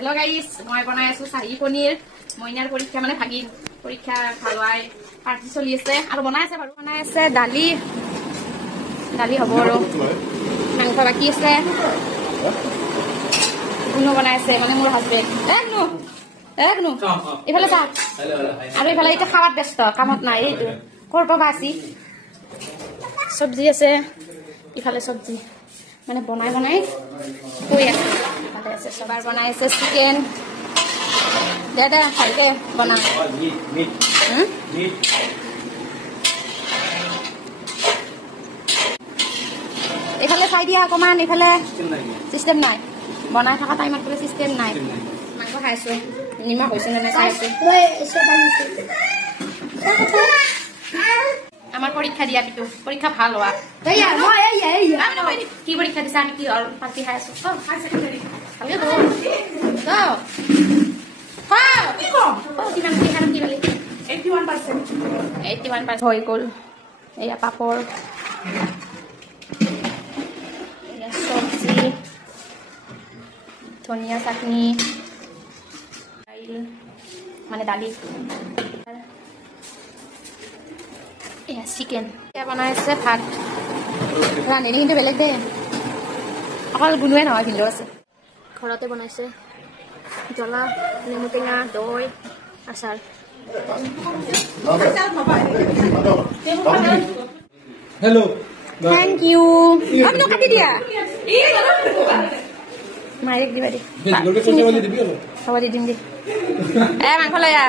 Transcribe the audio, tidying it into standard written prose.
Hello guys, মই বনাই আছো চাহি পনীৰ মইনাৰ পৰীক্ষা মানে ভাগিন পৰীক্ষা ভালৱাই পাৰ্টি চলি আছে আৰু বনাই আছে বাৰু বনাই আছে দালি হ'ব আৰু মাংস বাকি আছে গুনো বনাই আছে মানে মোৰ হাজবেণ্ড গুনো ইফালে চা আৰু ইফালে এটা খাৱাত ব্যস্ত কামত নাই এইটো কৰব বাছি সবজি আছে ইফালে সবজি মানে বনাই কই আছে সবার বনাই আছে চিকেন দাদা ভালকে বনা মিট এফালে চাই দিয়া অকমান এফালে সিস্টেম নাই বনাই থকা টাইমত কোনো সিস্টেম নাই মাংস খাইছো নিমখ হৈছে না খাইছো আমার পরীক্ষা দিয়া পিটু পরীক্ষা ভালো হওয়া কি পরীক্ষা দিছে আমি কি পার্টি খাই আছো হৈ গল এয়া পাপড় সবজি ধনিয়া চাটনি মানে দালি চিকেন বনাই আছে ভাত ৰান্ধনি কিন্তু বেলেগ দে অকল গুণুৱে নহয় ভিন্ন আছে ঘৰতে বনাইছে জ্বলা নেমু টেঙা দৈ আচাৰ হেল্ল' থ্যাংক ইউ আপনি কাটি দিয়া মাইক দিবা দি হ'ব দি দিম দি মাংস লৈ আহ